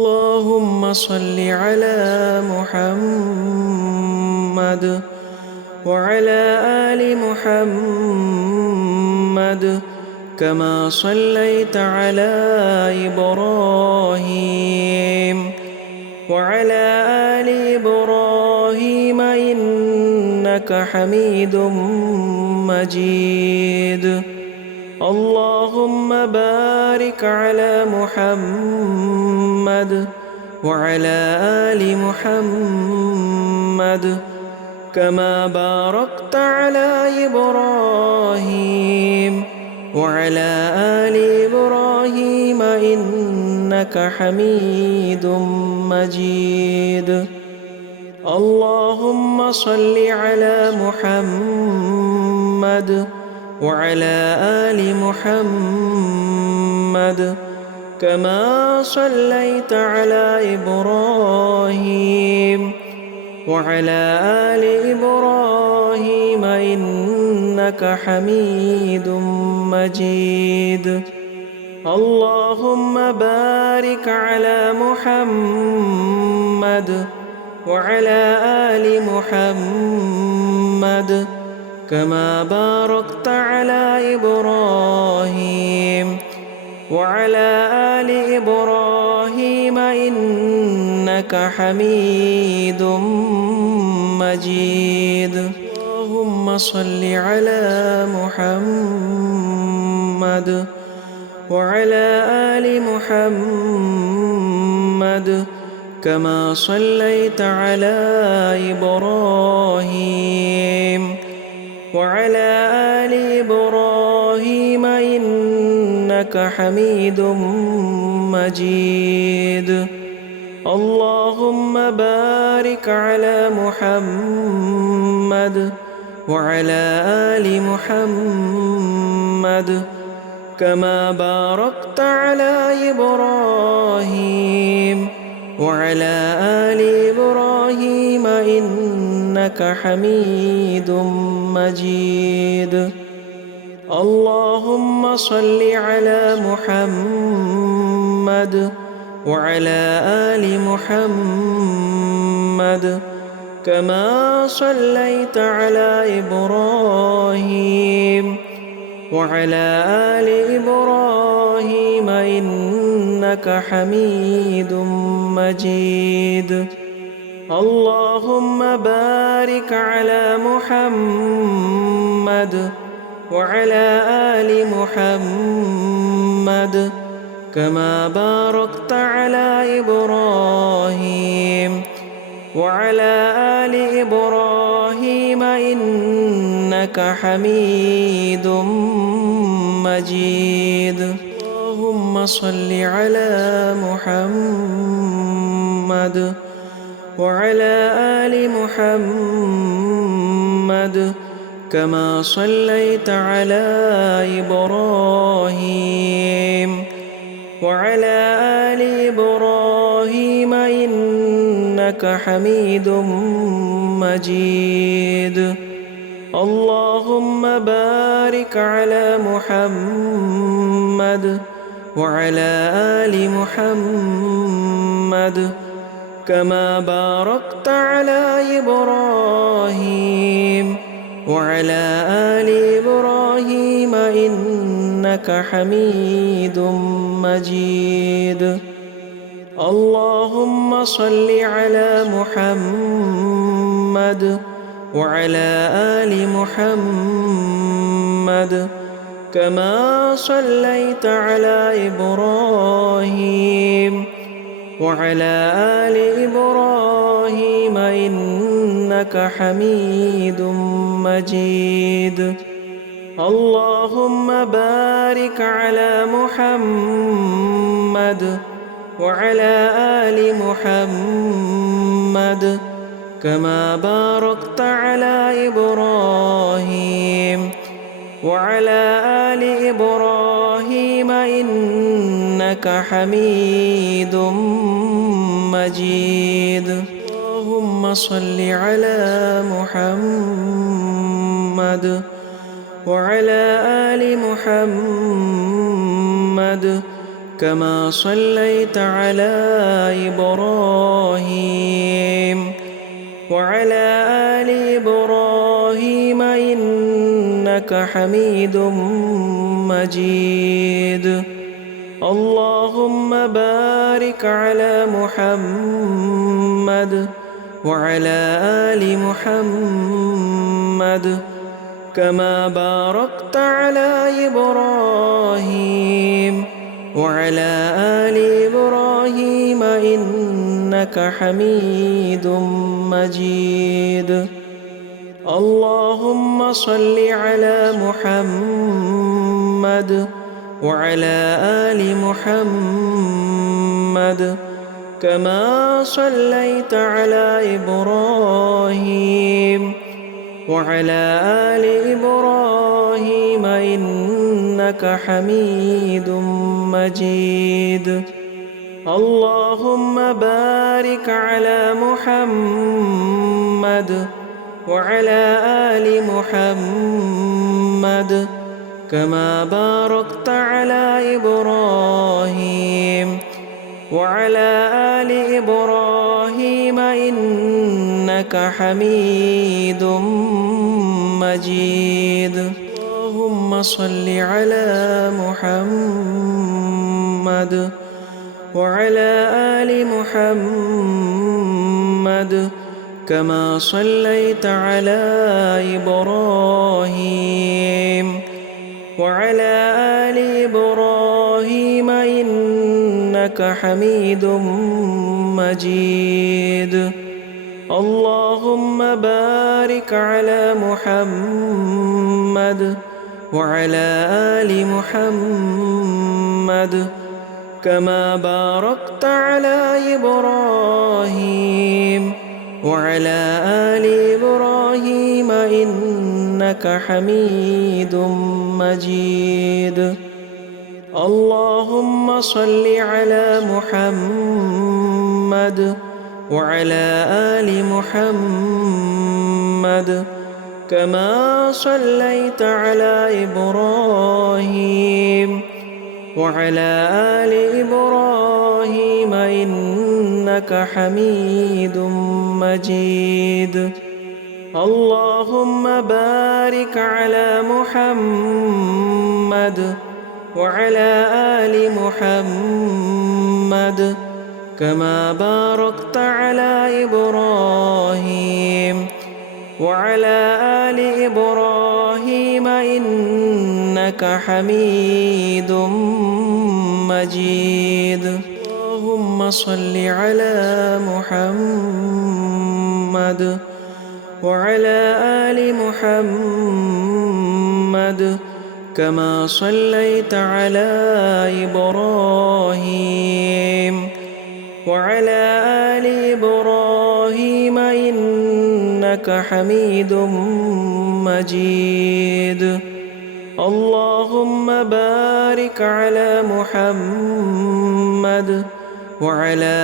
اللهم صل على محمد وعلى آل محمد كما صليت على إبراهيم وعلى آل إبراهيم إنك حميد مجيد. اللهم بارك على محمد وعلى آل محمد كما باركت على إبراهيم وعلى آل إبراهيم إنك حميد مجيد. اللهم صل على محمد وعلى آل محمد كما صليت على إبراهيم وعلى آل إبراهيم إنك حميد مجيد. اللهم بارك على محمد وعلى آل محمد كما باركت على إبراهيم وعلى آل إبراهيم إنك حميد مجيد. اللهم صل على محمد وعلى آل محمد كما صليت على إبراهيم وعلى آل إبراهيم إنك حميد مجيد. اللهم بارك على محمد وعلى آل محمد كما باركت على إبراهيم وعلى آل إبراهيم إنك حميد مجيد. اللهم صل على محمد وعلى آل محمد كما صليت على إبراهيم وعلى آل إبراهيم إنك حميد مجيد. اللهم بارك على محمد وعلى آل محمد كما باركت على إبراهيم وعلى آل إبراهيم إنك حميد مجيد. اللهم صل على محمد وعلى آل محمد كما صليت على إبراهيم وعلى آل إبراهيم إنك حميد مجيد. اللهم بارك على محمد وعلى آل محمد كما باركت على إبراهيم وعلى آل إبراهيم إنك حميد مجيد. اللهم صل على محمد وعلى آل محمد كما صليت على إبراهيم وعلى آل إبراهيم إنك حميد مجيد. اللهم بارك على محمد وعلى آل محمد كما باركت على إبراهيم وعلى آل إبراهيم إنك حميد مجيد. اللهم صل على محمد وعلى آل محمد كما صليت على إبراهيم وعلى آل إبراهيم إنك حميد مجيد. اللهم بارك على محمد وعلى آل محمد كما باركت على إبراهيم وعلى آل إبراهيم إنك حميد مجيد. اللهم صل على محمد وعلى آل محمد كما صليت على إبراهيم وعلى آل إبراهيم إنك حميد مجيد. اللهم بارك على محمد وعلى آل محمد كما باركت على إبراهيم وعلى آل إبراهيم إنك حميد مجيد. اللهم صل على محمد وعلى آل محمد كما صليت على إبراهيم وعلى آل إبراهيم إنك حميد مجيد. اللهم بارك على محمد وعلى آل محمد كما باركت على إبراهيم وعلى آل إبراهيم إنك حميد مجيد. اللهم صل على محمد وعلى آل محمد كما صليت على إبراهيم وعلى آل إبراهيم إنك حميد مجيد. اللهم بارك على محمد وعلى آل محمد كما باركت على إبراهيم وعلى آل إبراهيم إنك حميد مجيد. اللهم صل على محمد وعلى آل محمد كما صليت على إبراهيم وعلى آل إبراهيم إنك حميد مجيد. اللهم بارك على محمد وعلى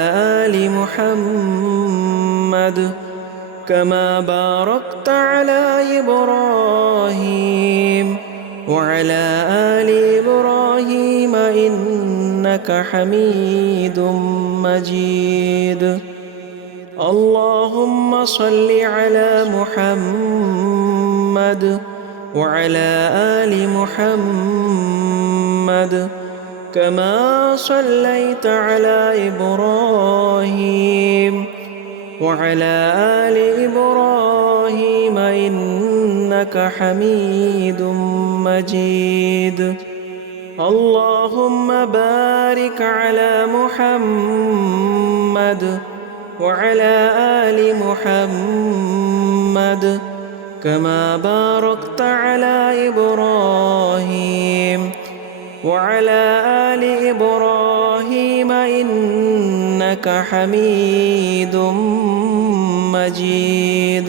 آل محمد كما باركت على إبراهيم وعلى آل إبراهيم إنك حميد مجيد. اللهم صل على محمد وعلى آل محمد كما صليت على إبراهيم وعلى آل إبراهيم إنك حميد مجيد. اللهم بارك على محمد وعلى آل محمد كما باركت على إبراهيم وعلى آل إبراهيم إنك حميد مجيد.